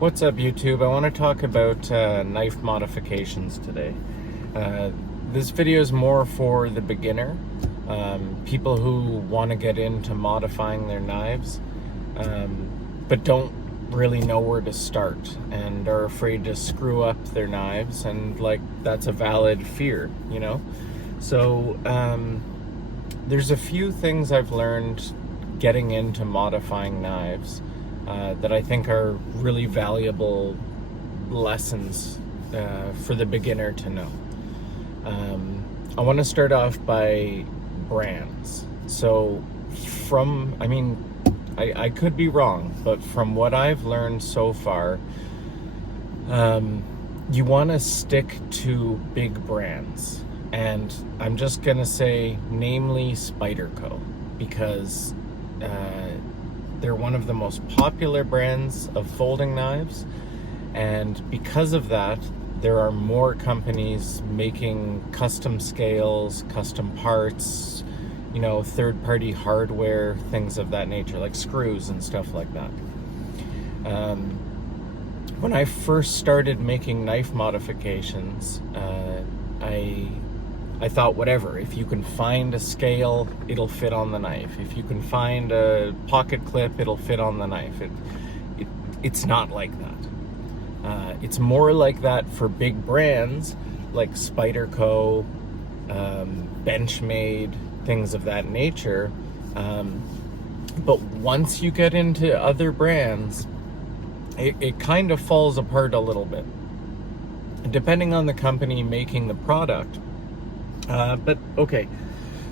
What's up, YouTube? I want to talk about knife modifications today. This video is more for the beginner, people who want to get into modifying their knives, but don't really know where to start and are afraid to screw up their knives, and that's a valid fear, you know? So there's a few things I've learned getting into modifying knives that I think are really valuable lessons for the beginner to know. I want to start off by brands. So I could be wrong, but from what I've learned so far, you want to stick to big brands. And I'm just going to say, namely Spyderco, because they're one of the most popular brands of folding knives, and because of that, there are more companies making custom scales, custom parts, you know, third-party hardware, things of that nature, like screws and stuff like that. When I first started making knife modifications, I thought, whatever, if you can find a scale, it'll fit on the knife. If you can find a pocket clip, it'll fit on the knife. It's not like that. It's more like that for big brands like Spyderco, Benchmade, things of that nature. But once you get into other brands, it kind of falls apart a little bit, depending on the company making the product. But okay,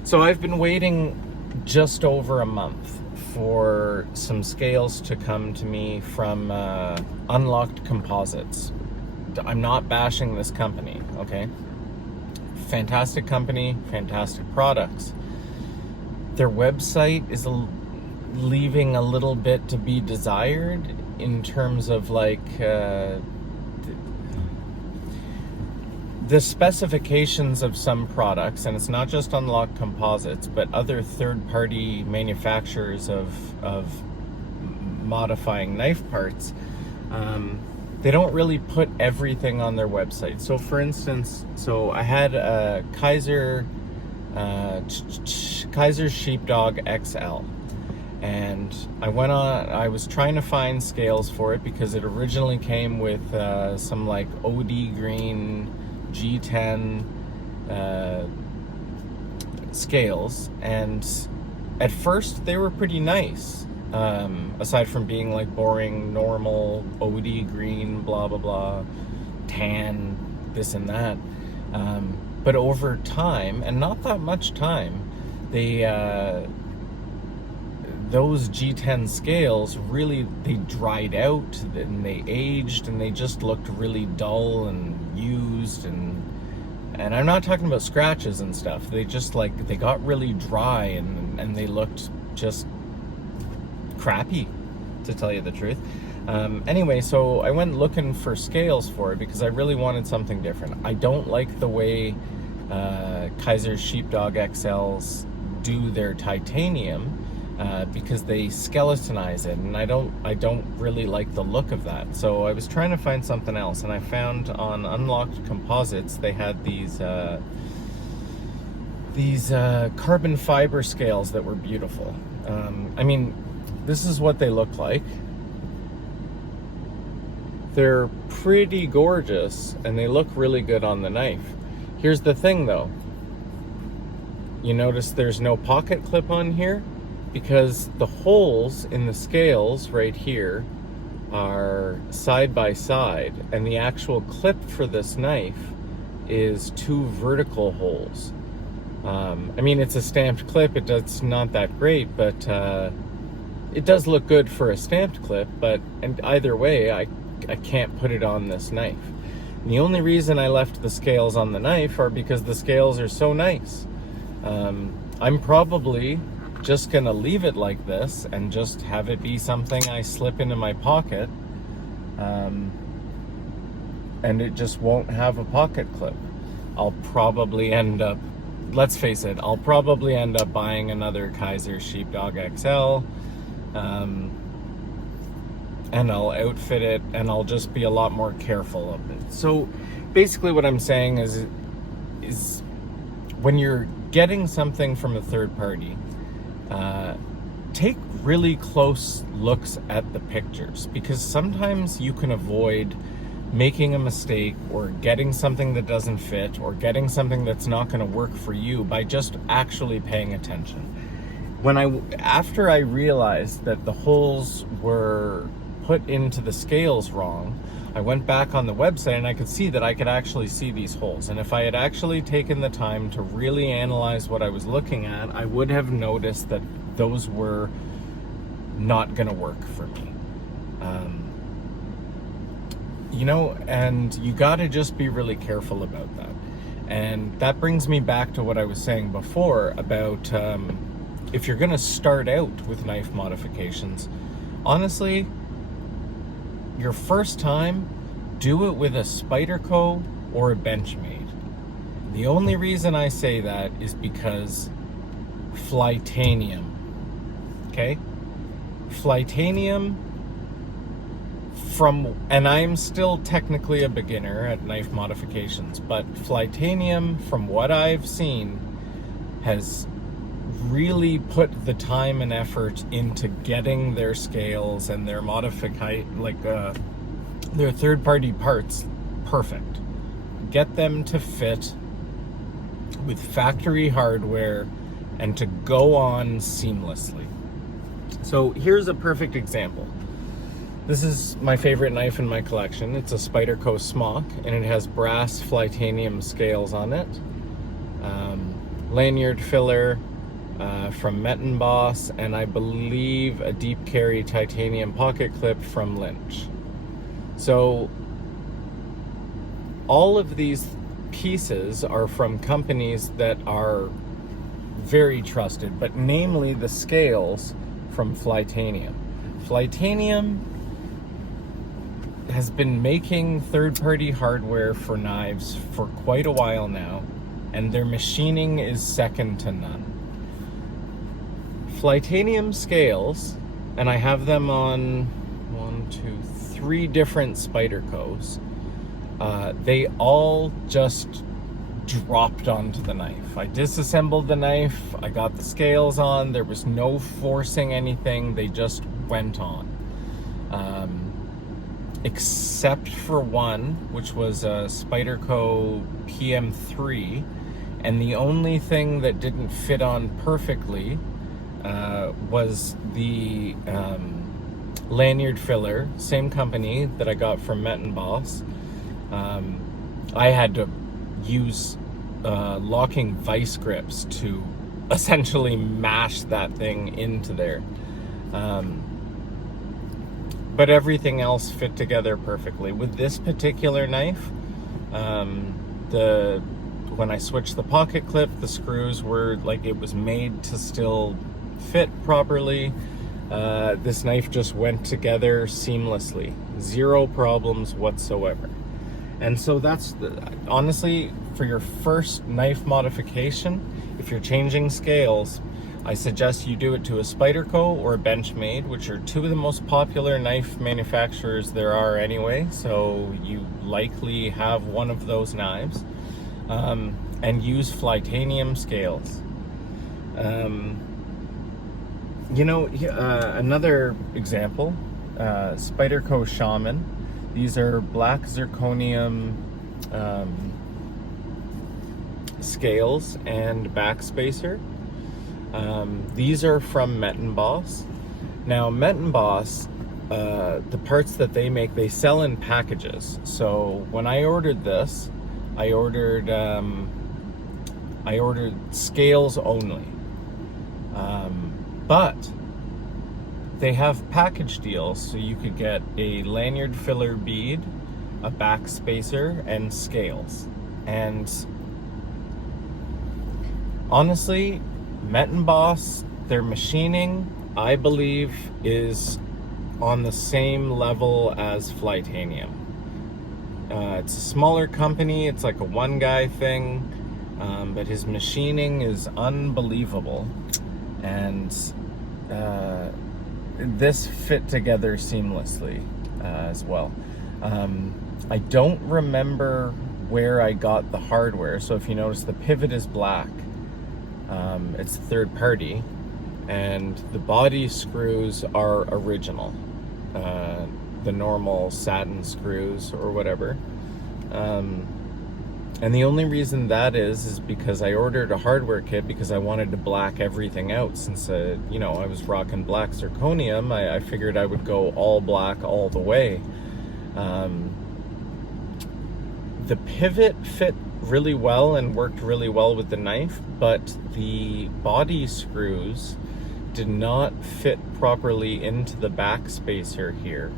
so I've been waiting just over a month for some scales to come to me from Unlocked Composites. I'm not bashing this company, okay? Fantastic company, fantastic products. Their website is leaving a little bit to be desired in terms of the specifications of some products, and it's not just Unlocked Composites, but other third-party manufacturers of modifying knife parts, they don't really put everything on their website. So for instance, I had a Kizer Sheepdog XL, and I was trying to find scales for it because it originally came with some OD green G10 scales, and at first they were pretty nice, aside from being boring normal OD green, blah blah blah, tan, this and that, but over time, and not that much time, those G10 scales they dried out and they aged and they just looked really dull and used, and I'm not talking about scratches and stuff. They just they got really dry and they looked just crappy, to tell you the truth. Anyway, so I went looking for scales for it because I really wanted something different. I don't like the way Kizer Sheepdog XLs do their titanium, because they skeletonize it, and I don't really like the look of that. So I was trying to find something else, and I found on Unlocked Composites they had these carbon fiber scales that were beautiful. This is what they look like. They're pretty gorgeous, and they look really good on the knife. Here's the thing though. You notice there's no pocket clip on here, because the holes in the scales right here are side by side, and the actual clip for this knife is 2 vertical holes. It's a stamped clip. It's not that great, but it does look good for a stamped clip. And either way, I can't put it on this knife. And the only reason I left the scales on the knife are because the scales are so nice. I'm probably just gonna leave it like this and just have it be something I slip into my pocket, and it just won't have a pocket clip. I'll probably end up, let's face it, I'll probably end up buying another Kizer Sheepdog XL, and I'll outfit it, and I'll just be a lot more careful of it. So basically what I'm saying is when you're getting something from a third party, take really close looks at the pictures, because sometimes you can avoid making a mistake or getting something that doesn't fit or getting something that's not going to work for you by just actually paying attention. After I realized that the holes were put into the scales wrong, I went back on the website and I could see that I could actually see these holes. And if I had actually taken the time to really analyze what I was looking at, I would have noticed that those were not going to work for me. And you got to just be really careful about that. And that brings me back to what I was saying before about if you're going to start out with knife modifications, honestly, your first time, do it with a Spyderco or a Benchmade. The only reason I say that is because Flytanium, okay? Flytanium, and I'm still technically a beginner at knife modifications, but Flytanium, from what I've seen, has really put the time and effort into getting their scales and their their third-party parts perfect. Get them to fit with factory hardware and to go on seamlessly. So here's a perfect example. This is my favorite knife in my collection. It's a Spyderco Smock, and it has brass Flytanium scales on it. Lanyard filler from Mettenboss, and I believe a deep carry titanium pocket clip from Lynch. So all of these pieces are from companies that are very trusted, but namely the scales from Flytanium. Flytanium has been making third-party hardware for knives for quite a while now, and their machining is second to none. Flytanium scales, and I have them on 3 different Spydercos, they all just dropped onto the knife. I disassembled the knife, I got the scales on, there was no forcing anything, they just went on. Except for one, which was a Spyderco PM3, and the only thing that didn't fit on perfectly was the lanyard filler, same company that I got from Mettenboss. I had to use locking vice grips to essentially mash that thing into there. But everything else fit together perfectly. With this particular knife, when I switched the pocket clip, the screws were like it was made to still fit properly. This knife just went together seamlessly. 0 problems whatsoever. And so that's, honestly, for your first knife modification, if you're changing scales, I suggest you do it to a Spyderco or a Benchmade, which are 2 of the most popular knife manufacturers there are anyway, so you likely have one of those knives, and use Flytanium scales. Another example, Spyderco Shaman. These are black zirconium scales and backspacer. These are from Mettenboss. Now, Mettenboss, the parts that they make, they sell in packages. So when I ordered this, I ordered scales only. But they have package deals, so you could get a lanyard filler bead, a backspacer, and scales. And honestly, Mettenboss, their machining, I believe, is on the same level as Flytanium. It's a smaller company, it's like a one-guy thing, but his machining is unbelievable. And this fit together seamlessly as well. I don't remember where I got the hardware. So if you notice, the pivot is black. It's third party, and the body screws are original. The normal satin screws or whatever. And the only reason that is because I ordered a hardware kit because I wanted to black everything out. Since, you know, I was rocking black zirconium, I figured I would go all black all the way. The pivot fit really well and worked really well with the knife, but the body screws did not fit properly into the back spacer here.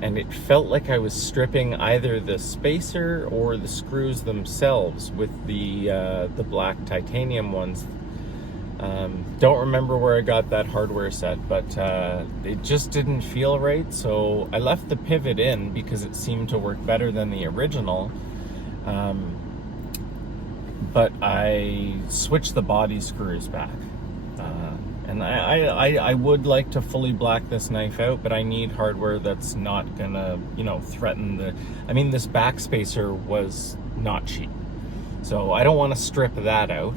And it felt like I was stripping either the spacer or the screws themselves with the black titanium ones. Don't remember where I got that hardware set, but it just didn't feel right. So I left the pivot in because it seemed to work better than the original. But I switched the body screws back. And I would like to fully black this knife out, but I need hardware that's not gonna, you know, threaten the... I mean, this back spacer was not cheap, so I don't want to strip that out.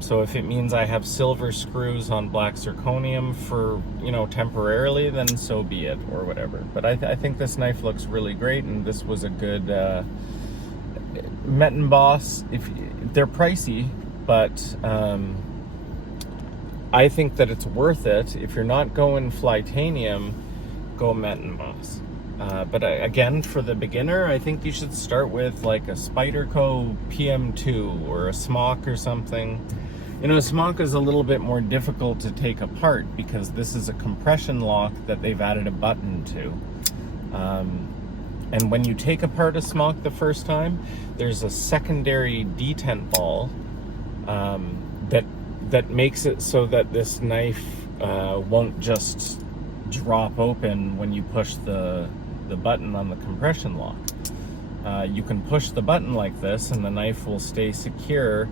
So if it means I have silver screws on black zirconium for, you know, temporarily, then so be it, or whatever. But I think this knife looks really great, and this was a good Met and Boss. They're pricey, but I think that it's worth it. If you're not going Flytanium, go Met and Boss. But again, for the beginner, I think you should start with like a Spyderco PM2 or a Smock or something. You know, a Smock is a little bit more difficult to take apart because this is a compression lock that they've added a button to. And when you take apart a Smock the first time, there's a secondary detent ball that makes it so that this knife won't just drop open when you push the button on the compression lock. You can push the button like this and the knife will stay secure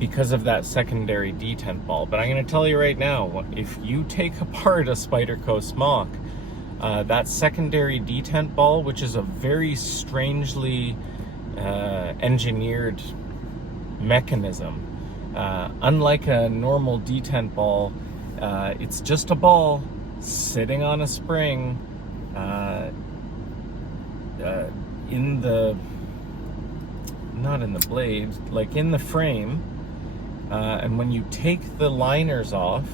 because of that secondary detent ball. But I'm going to tell you right now, if you take apart a Spyderco Smock, that secondary detent ball, which is a very strangely engineered mechanism, unlike a normal detent ball, it's just a ball sitting on a spring in the, not in the blade, like in the frame. And when you take the liners off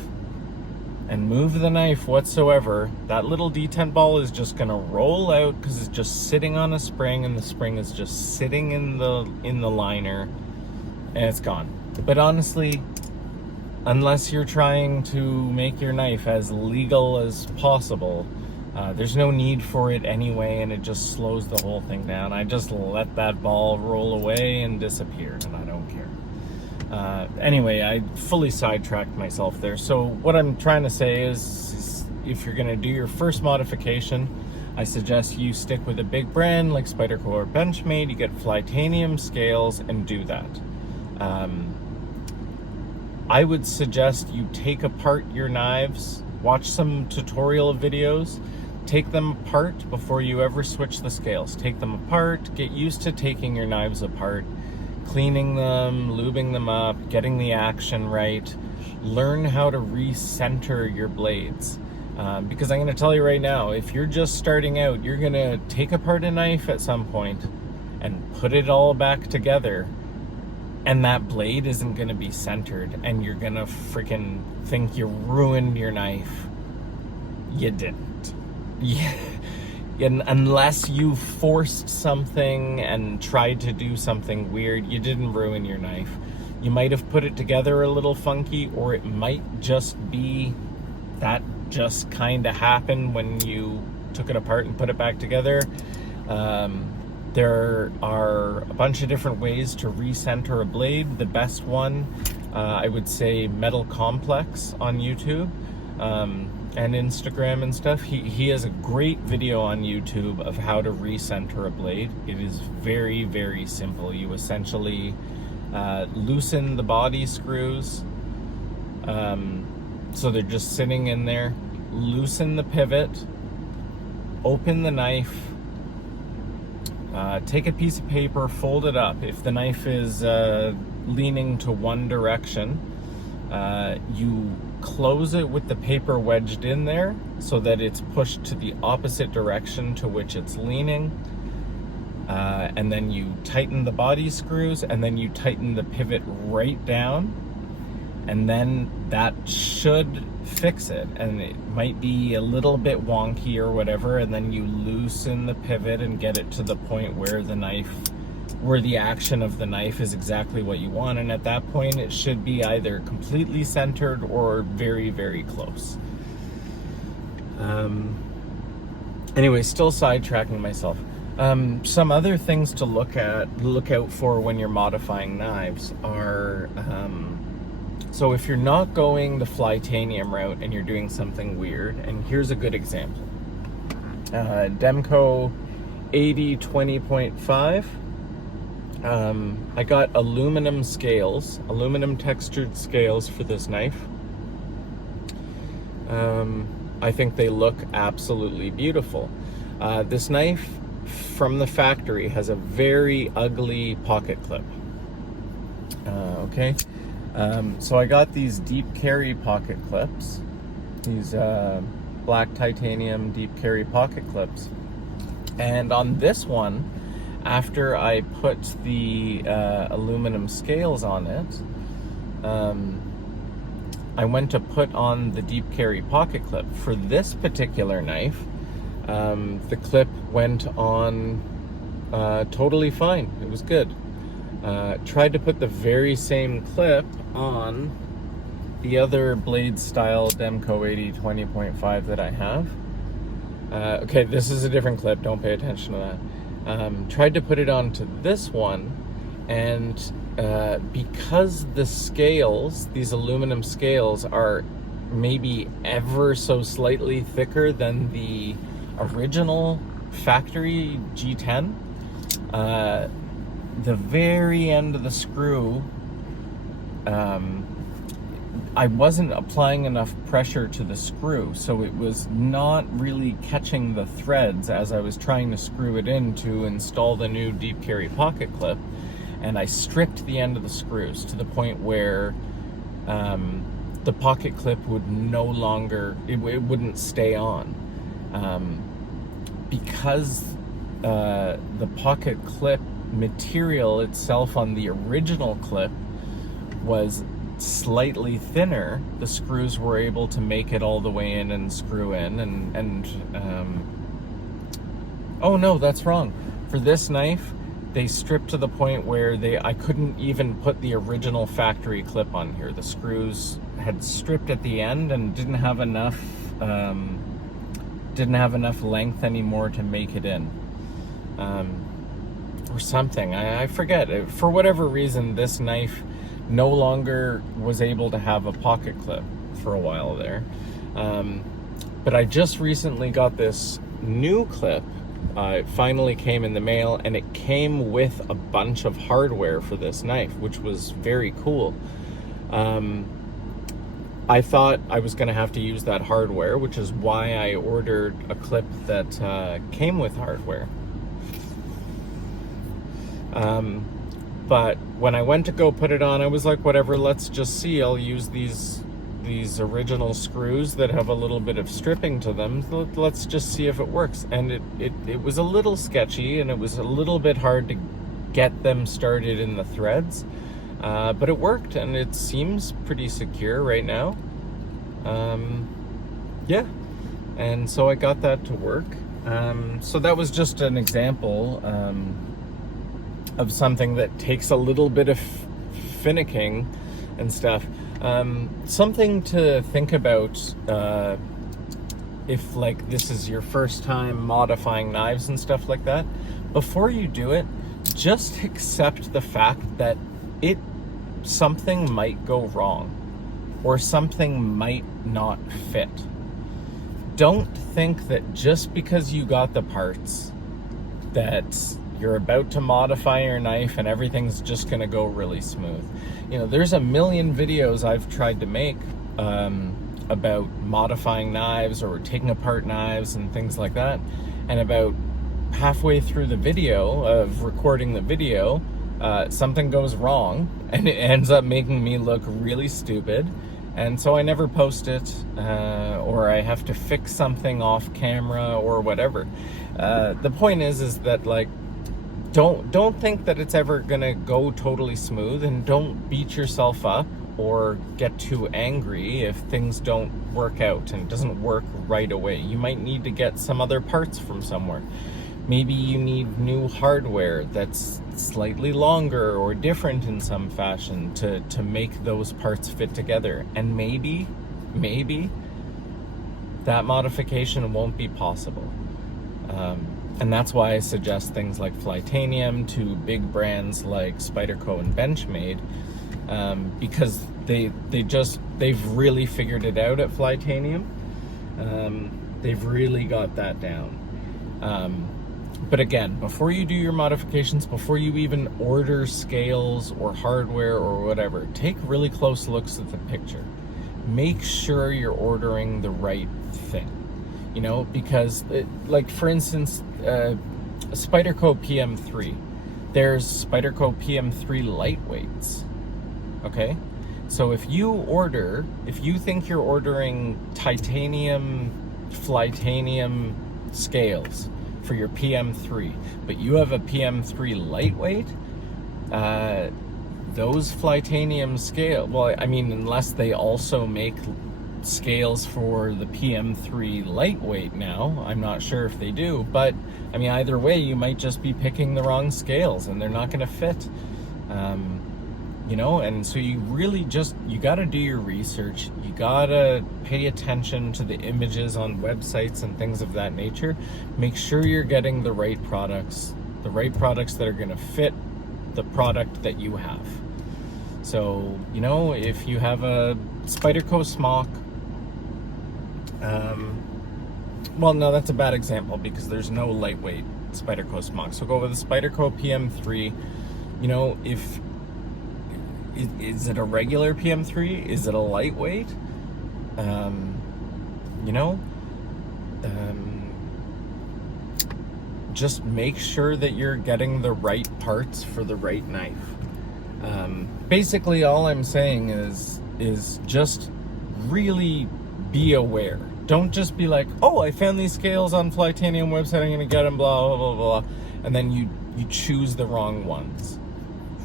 and move the knife whatsoever, that little detent ball is just gonna roll out because it's just sitting on a spring, and the spring is just sitting in the liner, and it's gone. But honestly, unless you're trying to make your knife as legal as possible, there's no need for it anyway, and it just slows the whole thing down. I just let that ball roll away and disappear, and I don't care. Anyway, I fully sidetracked myself there. So what I'm trying to say is if you're going to do your first modification, I suggest you stick with a big brand like Spyderco or Benchmade. You get Flytanium scales and do that. I would suggest you take apart your knives, watch some tutorial videos, take them apart before you ever switch the scales. Take them apart, get used to taking your knives apart, cleaning them, lubing them up, getting the action right. Learn how to recenter your blades. Because I'm going to tell you right now, if you're just starting out, you're going to take apart a knife at some point and put it all back together, and that blade isn't going to be centered, and you're going to freaking think you ruined your knife. You didn't. Yeah. And unless you forced something and tried to do something weird, you didn't ruin your knife. You might have put it together a little funky, or it might just be that just kind of happened when you took it apart and put it back together. There are a bunch of different ways to recenter a blade. The best one, I would say Metal Complex on YouTube and Instagram and stuff. He has a great video on YouTube of how to recenter a blade. It is very, very simple. You essentially loosen the body screws so they're just sitting in there. loosen the pivot, open the knife, take a piece of paper, fold it up. If the knife is leaning to one direction, you close it with the paper wedged in there so that it's pushed to the opposite direction to which it's leaning. And then you tighten the body screws, and then you tighten the pivot right down, and then that should fix it. And it might be a little bit wonky or whatever, and then you loosen the pivot and get it to the point where the action of the knife is exactly what you want. And at that point, it should be either completely centered or very, very close. Anyway, still sidetracking myself. Some other things to look out for when you're modifying knives are, so if you're not going the Flytanium route and you're doing something weird, and here's a good example. Demko 80-20.5. I got aluminum textured scales for this knife. I think they look absolutely beautiful. This knife from the factory has a very ugly pocket clip. Okay, so I got these deep carry pocket clips, these black titanium deep carry pocket clips, and on this one, after I put the aluminum scales on it, I went to put on the deep carry pocket clip. For this particular knife, the clip went on totally fine. It was good. Tried to put the very same clip on the other blade style Demko 80-20.5 that I have. Okay, this is a different clip. Don't pay attention to that. Tried to put it onto this one, and because the scales, these aluminum scales, are maybe ever so slightly thicker than the original factory G10, the very end of the screw, I wasn't applying enough pressure to the screw, so it was not really catching the threads as I was trying to screw it in to install the new deep carry pocket clip, and I stripped the end of the screws to the point where the pocket clip would no longer, it wouldn't stay on. Because the pocket clip material itself on the original clip was slightly thinner, the screws were able to make it all the way in and screw in, and oh no, that's wrong. For this knife, they stripped to the point where I couldn't even put the original factory clip on here. The screws had stripped at the end and didn't have enough length anymore to make it in, or something. I forget. For whatever reason, this knife no longer was able to have a pocket clip for a while there. But I just recently got this new clip. It finally came in the mail, and it came with a bunch of hardware for this knife, which was very cool. I thought I was going to have to use that hardware, which is why I ordered a clip that came with hardware. But when I went to go put it on, I was like, whatever, let's just see. I'll use these original screws that have a little bit of stripping to them. Let's just see if it works. And it was a little sketchy, and it was a little bit hard to get them started in the threads. But it worked, and it seems pretty secure right now. Yeah, and so I got that to work. So that was just an example of something that takes a little bit of finicking and stuff. Something to think about if like this is your first time modifying knives and stuff like that. Before you do it, just accept the fact that something might go wrong, or something might not fit. Don't think that just because you got the parts that you're about to modify your knife and everything's just gonna go really smooth. You know, there's a million videos I've tried to make about modifying knives or taking apart knives and things like that. And about halfway through the video of recording the video, something goes wrong and it ends up making me look really stupid. And so I never post it, or I have to fix something off camera or whatever. The point is that, like, don't think that it's ever gonna go totally smooth, and don't beat yourself up or get too angry if things don't work out and it doesn't work right away. You might need to get some other parts from somewhere. Maybe you need new hardware that's slightly longer or different in some fashion to make those parts fit together. And maybe that modification won't be possible. And that's why I suggest things like Flytanium to big brands like Spyderco and Benchmade, because they've really figured it out at Flytanium. They've really got that down. But again, before you do your modifications, before you even order scales or hardware or whatever, take really close looks at the picture. Make sure you're ordering the right thing, you know, because like for instance, Spyderco PM3, there's Spyderco PM3 lightweights, okay? So if you think you're ordering titanium, Flytanium scales for your PM3, but you have a PM3 lightweight, those Flytanium scale, well, I mean, unless they also make scales for the PM3 lightweight now, I'm not sure if they do, but I mean, either way, you might just be picking the wrong scales and they're not going to fit. You know, and so you really you got to do your research. You got to pay attention to the images on websites and things of that nature. Make sure you're getting the right products that are going to fit the product that you have. So, you know, if you have a Spyderco smock, well, no, that's a bad example because there's no lightweight Spyderco smock. So go with the Spyderco PM3. You know, is it a regular PM3? Is it a lightweight? You know, just make sure that you're getting the right parts for the right knife. Basically, all I'm saying is just really be aware. Don't just be like, oh, I found these scales on Flytanium website, I'm gonna get them, blah, blah, blah, blah, and then you choose the wrong ones.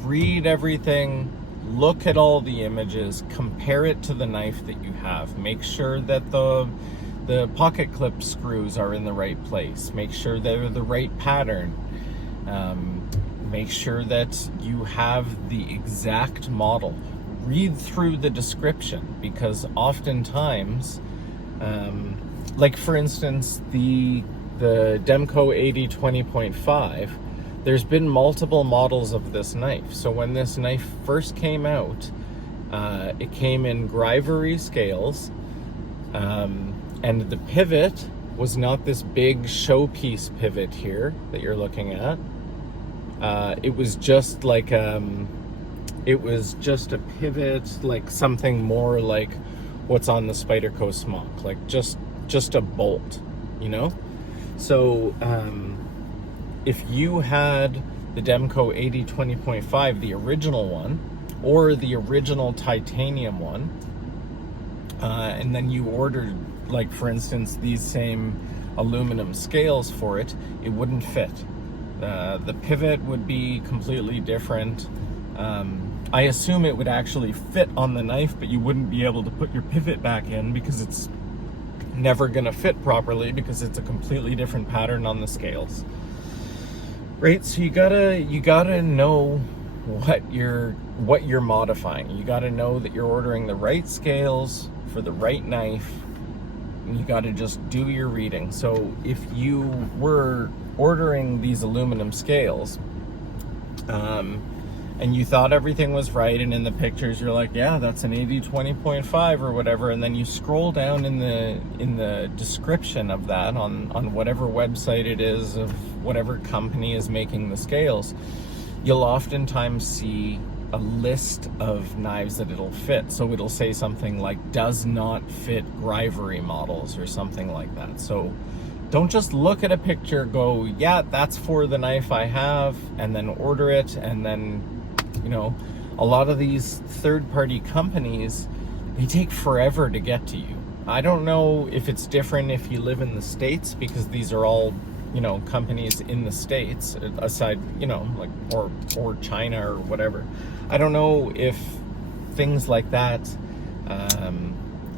Read everything. Look at all the images, compare it to the knife that you have. Make sure that the pocket clip screws are in the right place. Make sure they're the right pattern. Make sure that you have the exact model. Read through the description, because oftentimes, like for instance, the Demco 80-20.5, there's been multiple models of this knife. So when this knife first came out, it came in Grivory scales, and the pivot was not this big showpiece pivot here that you're looking at. It was just like it was just a pivot, like something more like what's on the Spyderco smock, like just a bolt, you know. So if you had the Demco 80-20.5, the original one, or the original titanium one, and then you ordered, like for instance, these same aluminum scales for it, it wouldn't fit. The pivot would be completely different. I assume it would actually fit on the knife, but you wouldn't be able to put your pivot back in because it's never gonna fit properly because it's a completely different pattern on the scales. Right, so you gotta know what you're modifying. You gotta know that you're ordering the right scales for the right knife. And you gotta just do your reading. So if you were ordering these aluminum scales, and you thought everything was right, and in the pictures you're like, yeah, that's an 80-20.5 or whatever, and then you scroll down in the description of that on whatever website it is of whatever company is making the scales, you'll oftentimes see a list of knives that it'll fit. So it'll say something like does not fit Grivory models or something like that. So don't just look at a picture, go, yeah, that's for the knife I have, and then order it. And then, you know, a lot of these third-party companies, they take forever to get to you. I don't know if it's different if you live in the States, because these are all, you know, companies in the States, aside, you know, like, or China or whatever. I don't know if things like that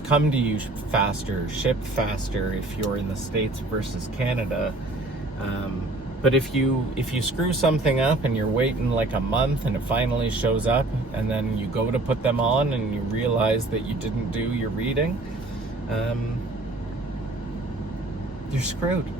come to you faster, ship faster if you're in the States versus Canada. But if you screw something up and you're waiting like a month and it finally shows up, and then you go to put them on and you realize that you didn't do your reading, you're screwed.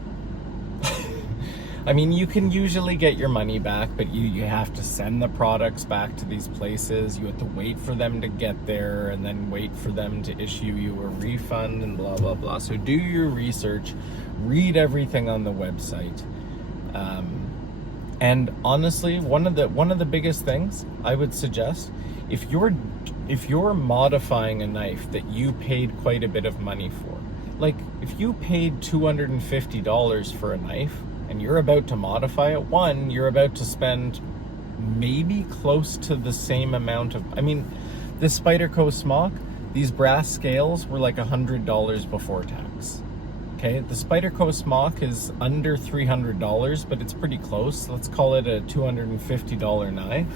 I mean, you can usually get your money back, but you have to send the products back to these places. You have to wait for them to get there and then wait for them to issue you a refund and blah, blah, blah. So do your research, read everything on the website. And honestly, one of the biggest things I would suggest, if you're modifying a knife that you paid quite a bit of money for, like if you paid $250 for a knife and you're about to modify it, one, you're about to spend maybe close to the same amount of, I mean, this Spyderco Smock, these brass scales were like $100 before tax. Okay, the Spyderco Smock is under $300, but it's pretty close. Let's call it a $250 knife.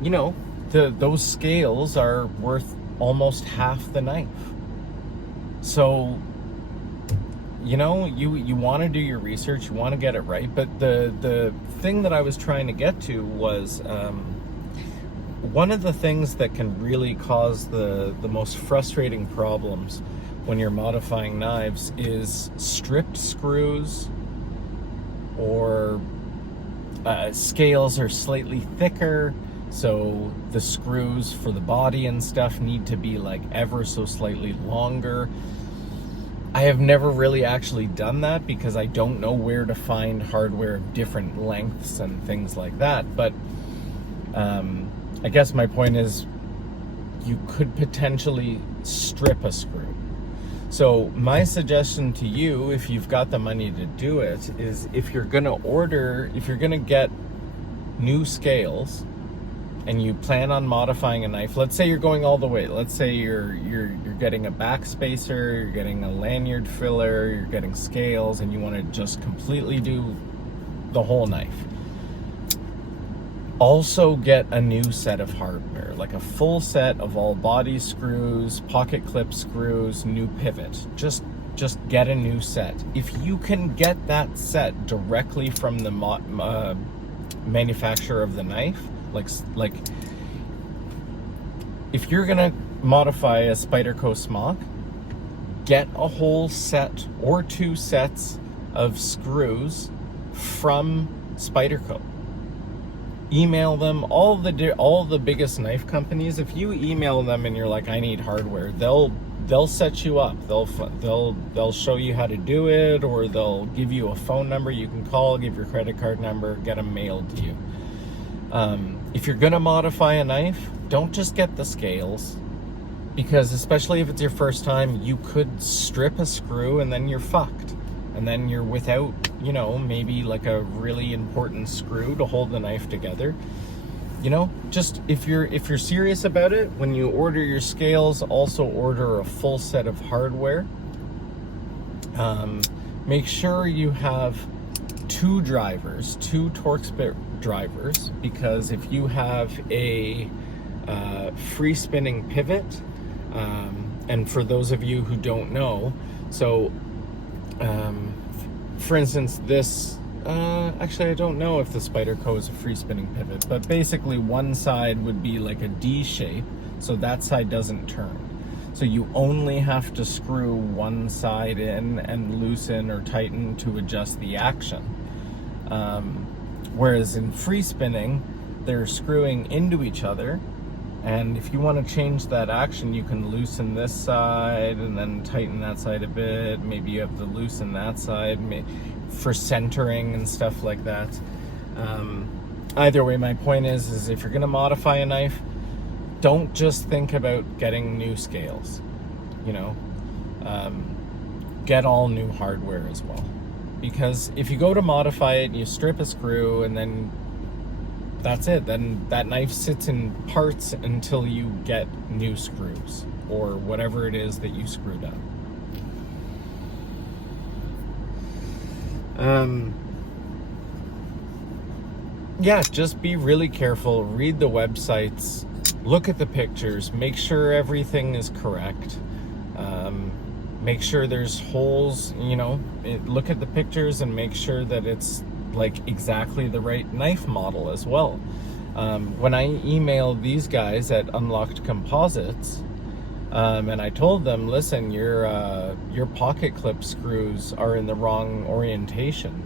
You know, those scales are worth almost half the knife. So, you know, you want to do your research, you want to get it right. But the thing that I was trying to get to was one of the things that can really cause the most frustrating problems when you're modifying knives is stripped screws, or scales are slightly thicker, so the screws for the body and stuff need to be like ever so slightly longer. I have never really actually done that because I don't know where to find hardware of different lengths and things like that, but I guess my point is you could potentially strip a screw. So my suggestion to you, if you've got the money to do it, is if you're gonna get new scales and you plan on modifying a knife, let's say you're going all the way, let's say you're getting a backspacer, you're getting a lanyard filler, you're getting scales, and you want to just completely do the whole knife. Also get a new set of hardware, like a full set of all body screws, pocket clip screws, new pivot. Just get a new set. If you can get that set directly from the manufacturer of the knife, like if you're gonna modify a Spyderco Smock, get a whole set or two sets of screws from Spyderco. Email them, all the biggest knife companies. If you email them and you're like, I need hardware, they'll set you up. They'll show you how to do it, or they'll give you a phone number you can call, give your credit card number, get them mailed to you. If you're gonna modify a knife, don't just get the scales, because especially if it's your first time, you could strip a screw and then you're fucked. And then you're without, you know, maybe like a really important screw to hold the knife together. You know, just if you're serious about it, when you order your scales, also order a full set of hardware. Make sure you have two Torx drivers, because if you have a free spinning pivot, and for those of you who don't know, so for instance, this, actually I don't know if the Spyderco is a free spinning pivot, but basically one side would be like a D shape, so that side doesn't turn. So you only have to screw one side in and loosen or tighten to adjust the action. Whereas in free spinning, they're screwing into each other, and if you want to change that action, you can loosen this side and then tighten that side a bit. Maybe you have to loosen that side for centering and stuff like that. either way, my point is if you're going to modify a knife, don't just think about getting new scales, you know, get all new hardware as well. Because if you go to modify it, you strip a screw and then that's it. Then that knife sits in parts until you get new screws or whatever it is that you screwed up. Yeah, just be really careful. Read the websites, look at the pictures, make sure everything is correct. Make sure there's holes, you know, look at the pictures and make sure that it's like exactly the right knife model as well. When I emailed these guys at Unlocked Composites, and I told them, listen, your pocket clip screws are in the wrong orientation.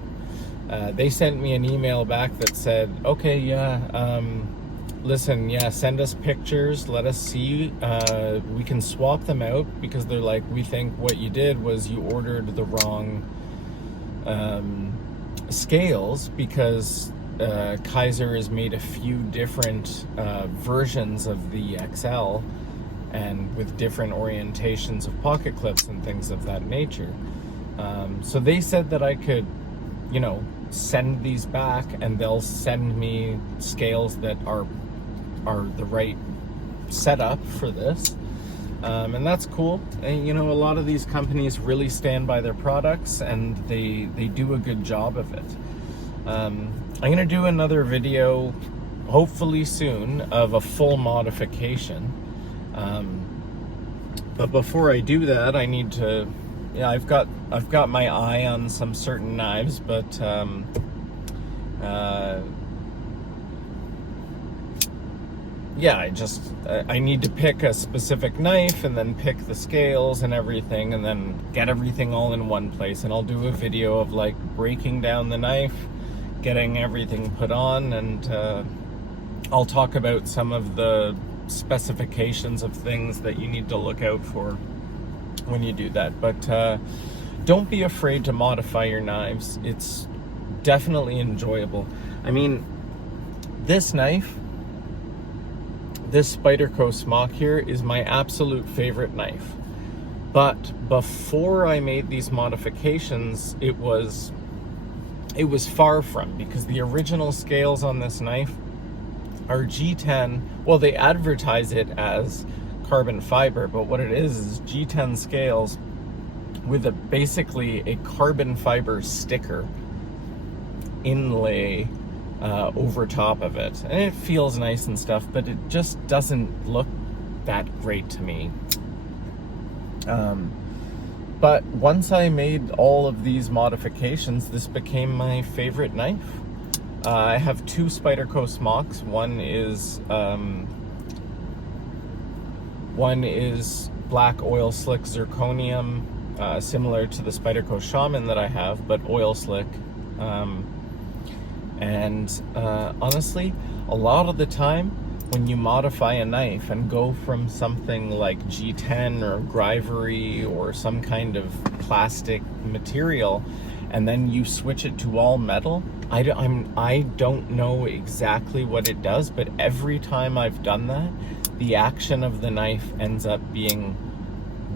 They sent me an email back that said, okay, yeah, listen, yeah, send us pictures, let us see, we can swap them out, because they're like, we think what you did was you ordered the wrong scales, because Kaiser has made a few different versions of the XL, and with different orientations of pocket clips and things of that nature. So they said that I could, you know, send these back and they'll send me scales that are the right setup for this. And that's cool. And, you know, a lot of these companies really stand by their products and they do a good job of it. I'm gonna do another video hopefully soon of a full modification. But before I do that, I need to, yeah, I've got my eye on some certain knives, but yeah, I need to pick a specific knife and then pick the scales and everything and then get everything all in one place. And I'll do a video of like breaking down the knife, getting everything put on, and I'll talk about some of the specifications of things that you need to look out for when you do that. But don't be afraid to modify your knives. It's definitely enjoyable. I mean, this knife, this Spyderco Smock here, is my absolute favorite knife. But before I made these modifications, it was far from, because the original scales on this knife are G10. Well, they advertise it as carbon fiber, but what it is G10 scales with basically a carbon fiber sticker inlay over top of it. And it feels nice and stuff, but it just doesn't look that great to me. But once I made all of these modifications, this became my favorite knife. I have two Spyderco Smocks. One is black oil slick zirconium, similar to the Spyderco Shaman that I have, but oil slick. Honestly, a lot of the time when you modify a knife and go from something like G10 or Grivory or some kind of plastic material, and then you switch it to all metal, I don't know exactly what it does, but every time I've done that, the action of the knife ends up being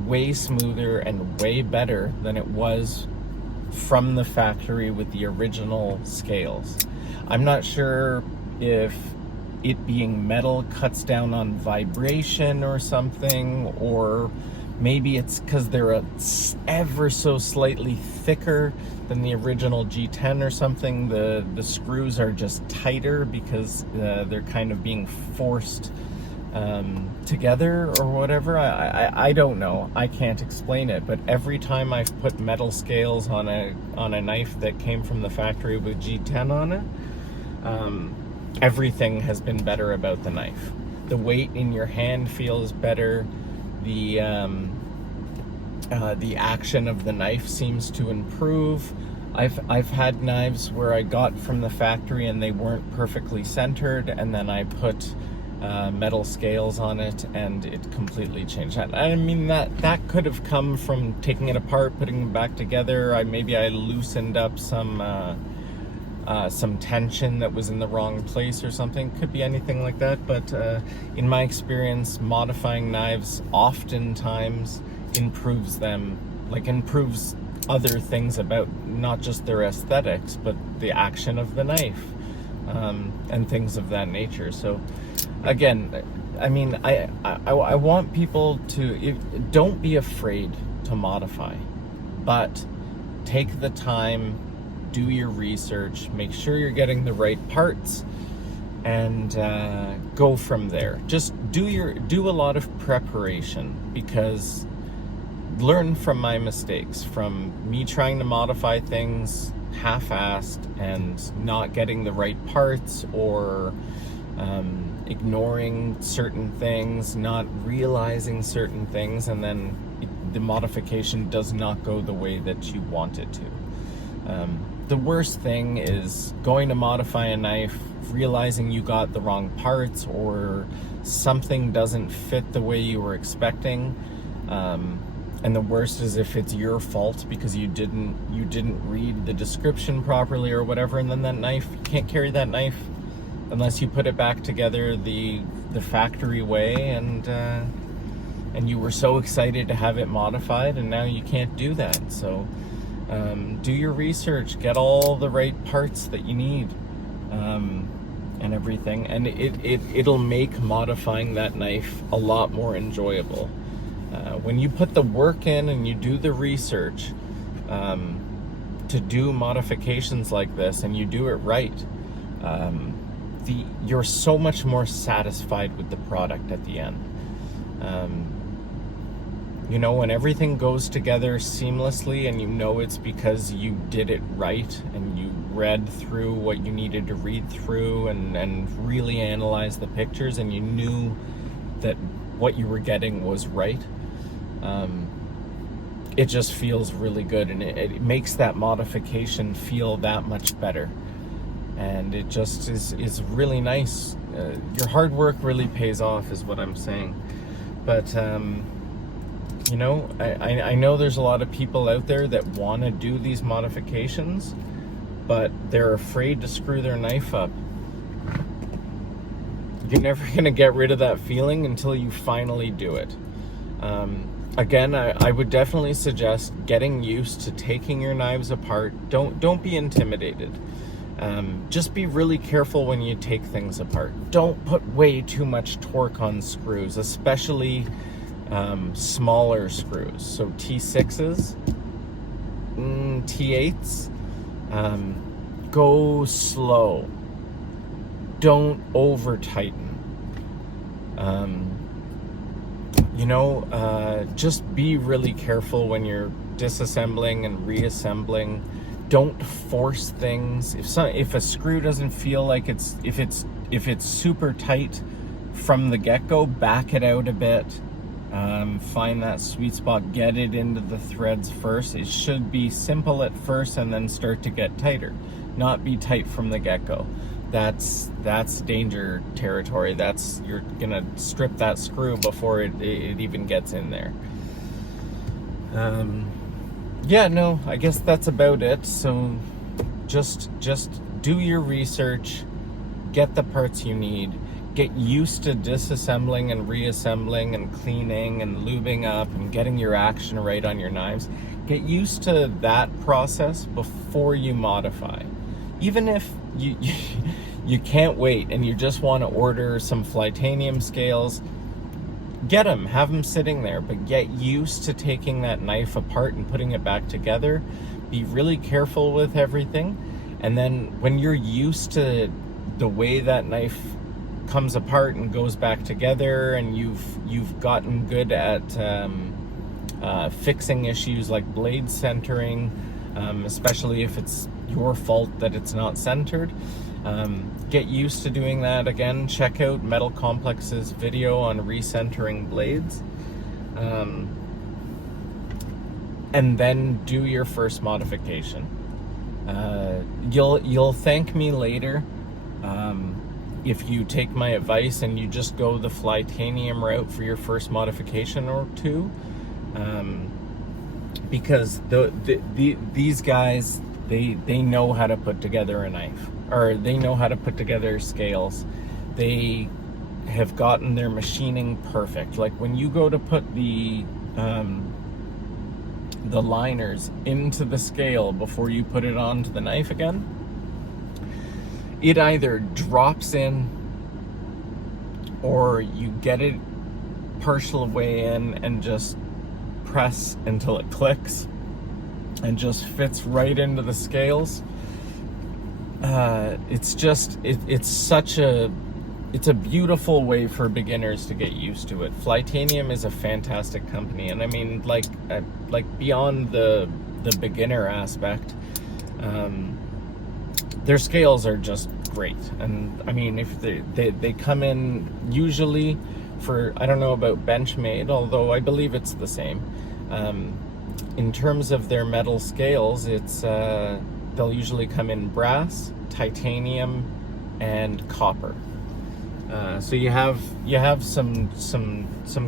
way smoother and way better than it was from the factory with the original scales. I'm not sure if it being metal cuts down on vibration or something, or maybe it's because they're ever so slightly thicker than the original G10 or something. The screws are just tighter because they're kind of being forced together or whatever. I don't know. I can't explain it, but every time I've put metal scales on a knife that came from the factory with G10 on it, everything has been better about the knife. The weight in your hand feels better. The action of the knife seems to improve. I've had knives where I got from the factory and they weren't perfectly centered, and then I put metal scales on it and it completely changed that. I mean, that could have come from taking it apart, putting it back together. Maybe I loosened up some some tension that was in the wrong place or something. Could be anything like that, but in my experience, modifying knives oftentimes improves them, like improves other things about not just their aesthetics, but the action of the knife, and things of that nature. So again, I mean, I want people to, don't be afraid to modify, but take the time, do your research, make sure you're getting the right parts, and go from there. Just do a lot of preparation, because learn from my mistakes, from me trying to modify things half-assed and not getting the right parts, or ignoring certain things, not realizing certain things, and then the modification does not go the way that you want it to. The worst thing is going to modify a knife, realizing you got the wrong parts, or something doesn't fit the way you were expecting. And the worst is if it's your fault because you didn't read the description properly or whatever, and then that knife, you can't carry that knife unless you put it back together the factory way, and you were so excited to have it modified, and now you can't do that. So do your research, get all the right parts that you need, and everything, and it'll make modifying that knife a lot more enjoyable. When you put the work in and you do the research to do modifications like this, and you do it right, you're so much more satisfied with the product at the end. You know, when everything goes together seamlessly, and you know it's because you did it right, and you read through what you needed to read through, and really analyze the pictures, and you knew that what you were getting was right, it just feels really good, and it makes that modification feel that much better. And it just is really nice. Your hard work really pays off, is what I'm saying. But you know, I know there's a lot of people out there that want to do these modifications, but they're afraid to screw their knife up. You're never going to get rid of that feeling until you finally do it. Again, I would definitely suggest getting used to taking your knives apart. Don't be intimidated. Just be really careful when you take things apart. Don't put way too much torque on screws, especially smaller screws. So T6s, T8s, go slow. Don't over tighten. You know, just be really careful when you're disassembling and reassembling. Don't force things. If a screw doesn't feel like if it's super tight from the get-go, back it out a bit. Find that sweet spot, get it into the threads first. It should be simple at first and then start to get tighter, not be tight from the get-go. That's danger territory. You're gonna strip that screw before it even gets in there. Yeah, no, I guess that's about it. So just do your research, get the parts you need, get used to disassembling and reassembling and cleaning and lubing up and getting your action right on your knives. Get used to that process before you modify. Even if you can't wait and you just want to order some Flytanium scales, get them, have them sitting there, but get used to taking that knife apart and putting it back together. Be really careful with everything, and then when you're used to the way that knife comes apart and goes back together, and you've gotten good at fixing issues like blade centering, especially if it's your fault that it's not centered. Get used to doing that. Again, check out Metal Complex's video on recentering blades, and then do your first modification. You'll thank me later if you take my advice and you just go the Flytanium route for your first modification or two, because these guys, They know how to put together a knife, or they know how to put together scales. They have gotten their machining perfect. Like when you go to put the liners into the scale before you put it onto the knife again, it either drops in or you get it partial way in and just press until it clicks and just fits right into the scales. It's a beautiful way for beginners to get used to it. Flytanium is a fantastic company, and I mean, like beyond the beginner aspect, their scales are just great. And I mean, if they come in usually for, I don't know about Benchmade, although I believe it's the same. In terms of their metal scales, it's they'll usually come in brass, titanium, and copper. So you have some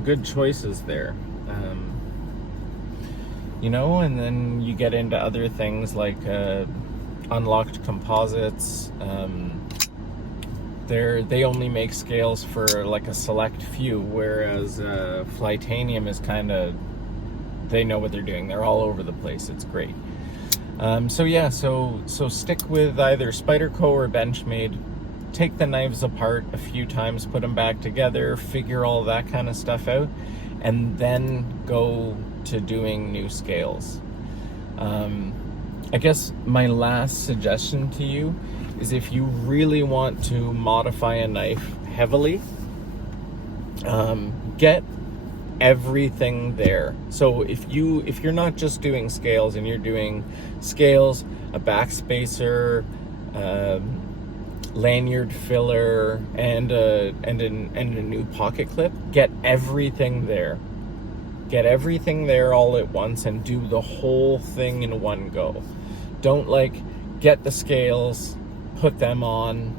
good choices there, you know. And then you get into other things like Unlocked Composites. They only make scales for like a select few, whereas Flytanium is kind of, they know what they're doing. They're all over the place. It's great. So yeah, so stick with either Spyderco or Benchmade. Take the knives apart a few times, put them back together, figure all that kind of stuff out, and then go to doing new scales. I guess my last suggestion to you is, if you really want to modify a knife heavily, get everything there. So if you're not just doing scales, and you're doing scales, a backspacer, lanyard filler, and a new pocket clip, get everything there. Get everything there all at once and do the whole thing in one go. Don't get the scales, put them on,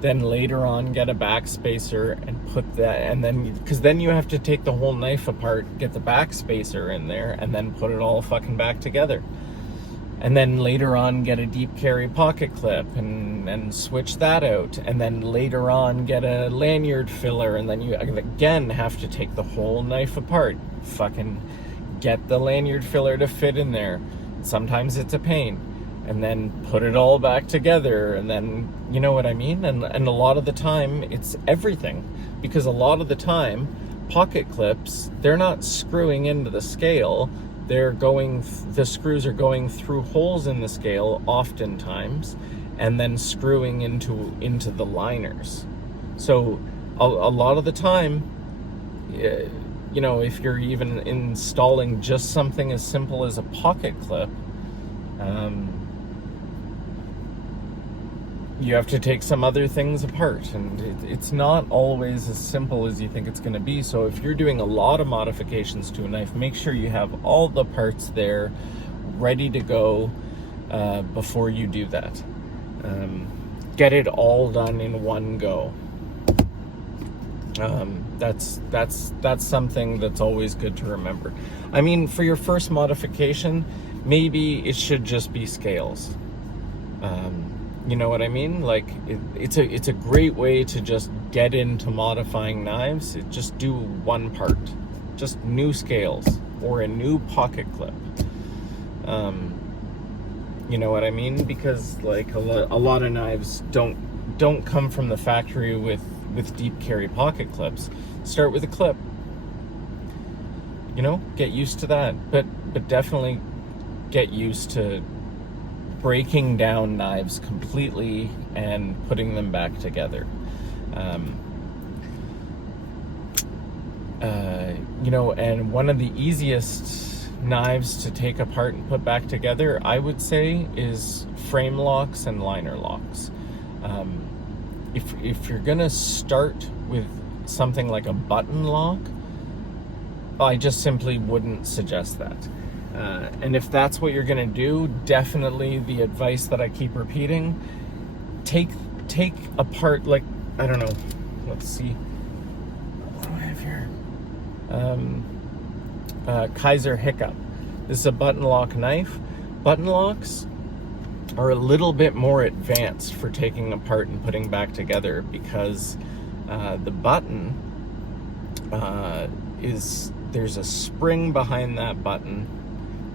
then later on get a backspacer and put that, and then, because then you have to take the whole knife apart, get the backspacer in there, and then put it all fucking back together. And then later on get a deep carry pocket clip and switch that out. And then later on get a lanyard filler, and then you again have to take the whole knife apart. Fucking get the lanyard filler to fit in there. Sometimes it's a pain. And then put it all back together, and then, you know what I mean? And a lot of the time it's everything. Because a lot of the time pocket clips, they're not screwing into the scale. The screws are going through holes in the scale oftentimes, and then screwing into the liners. So a lot of the time, you know, if you're even installing just something as simple as a pocket clip, you have to take some other things apart, and it's not always as simple as you think it's going to be. So if you're doing a lot of modifications to a knife, make sure you have all the parts there ready to go before you do that. Get it all done in one go. That's something that's always good to remember. I mean, for your first modification, maybe it should just be scales. You know what I mean? Like, it's a great way to just get into modifying knives. Just do one part, just new scales or a new pocket clip. You know what I mean? Because like a lot of knives don't come from the factory with deep carry pocket clips. Start with a clip. You know, get used to that, but definitely get used to breaking down knives completely and putting them back together. You know, and one of the easiest knives to take apart and put back together, I would say, is frame locks and liner locks. If you're gonna start with something like a button lock, I just simply wouldn't suggest that. And if that's what you're gonna do, definitely the advice that I keep repeating, take apart, like, I don't know, let's see, what do I have here? Kaiser Hiccup. This is a button lock knife. Button locks are a little bit more advanced for taking apart and putting back together, because the button there's a spring behind that button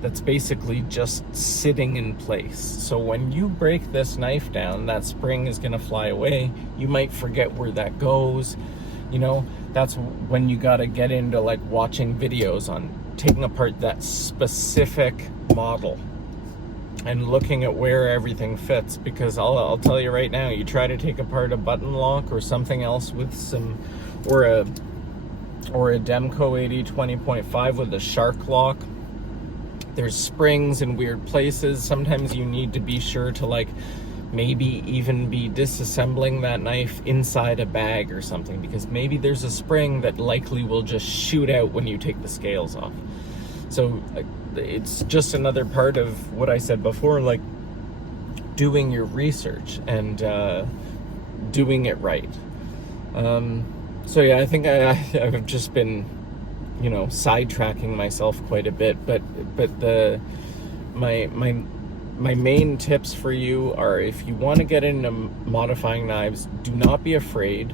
that's basically just sitting in place. So when you break this knife down, that spring is going to fly away. You might forget where that goes. You know, that's when you got to get into like watching videos on taking apart that specific model and looking at where everything fits, because I'll tell you right now, you try to take apart a button lock or something else with some, or a Demco 80-20.5 with a shark lock, there's springs in weird places. Sometimes you need to be sure to like maybe even be disassembling that knife inside a bag or something, because maybe there's a spring that likely will just shoot out when you take the scales off. So it's just another part of what I said before, like doing your research and doing it right. So yeah, I think I've just been, you know, sidetracking myself quite a bit, but my main tips for you are, if you want to get into modifying knives, do not be afraid.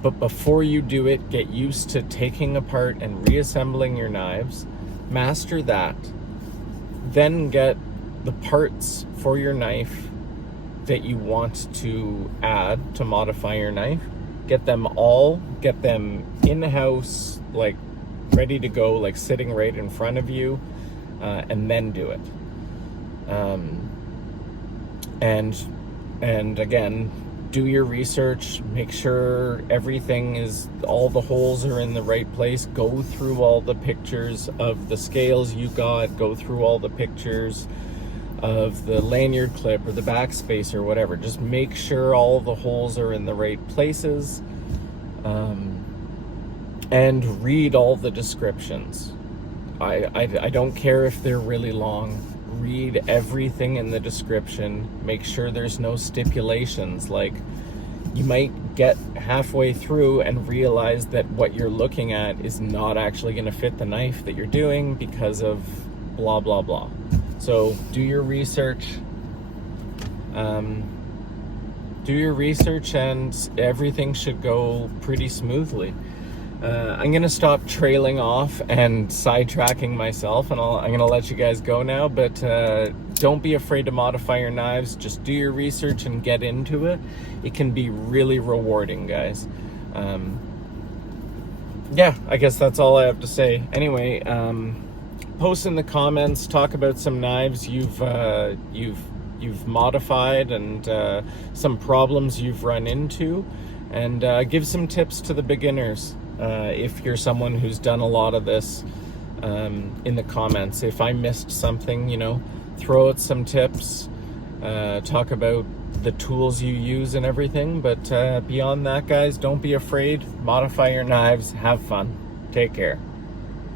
But before you do it, get used to taking apart and reassembling your knives. Master that. Then get the parts for your knife that you want to add to modify your knife. Get them in-house, like ready to go, like sitting right in front of you, and then do it. And again, do your research, make sure all the holes are in the right place. Go through all the pictures of the scales you got, go through all the pictures of the lanyard clip or the backspace or whatever. Just make sure all the holes are in the right places, and read all the descriptions. I don't care if they're really long. Read everything in the description. Make sure there's no stipulations. Like, you might get halfway through and realize that what you're looking at is not actually going to fit the knife that you're doing because of blah blah blah. So do your research. And everything should go pretty smoothly. I'm gonna stop trailing off and sidetracking myself, and I'm gonna let you guys go now, but don't be afraid to modify your knives. Just do your research and get into it. It can be really rewarding, guys. Yeah, I guess that's all I have to say. Anyway, post in the comments, talk about some knives you've modified and some problems you've run into, and give some tips to the beginners. If you're someone who's done a lot of this, in the comments. If I missed something, you know, throw out some tips, talk about the tools you use and everything. But beyond that, guys, don't be afraid. Modify your knives. Have fun. Take care.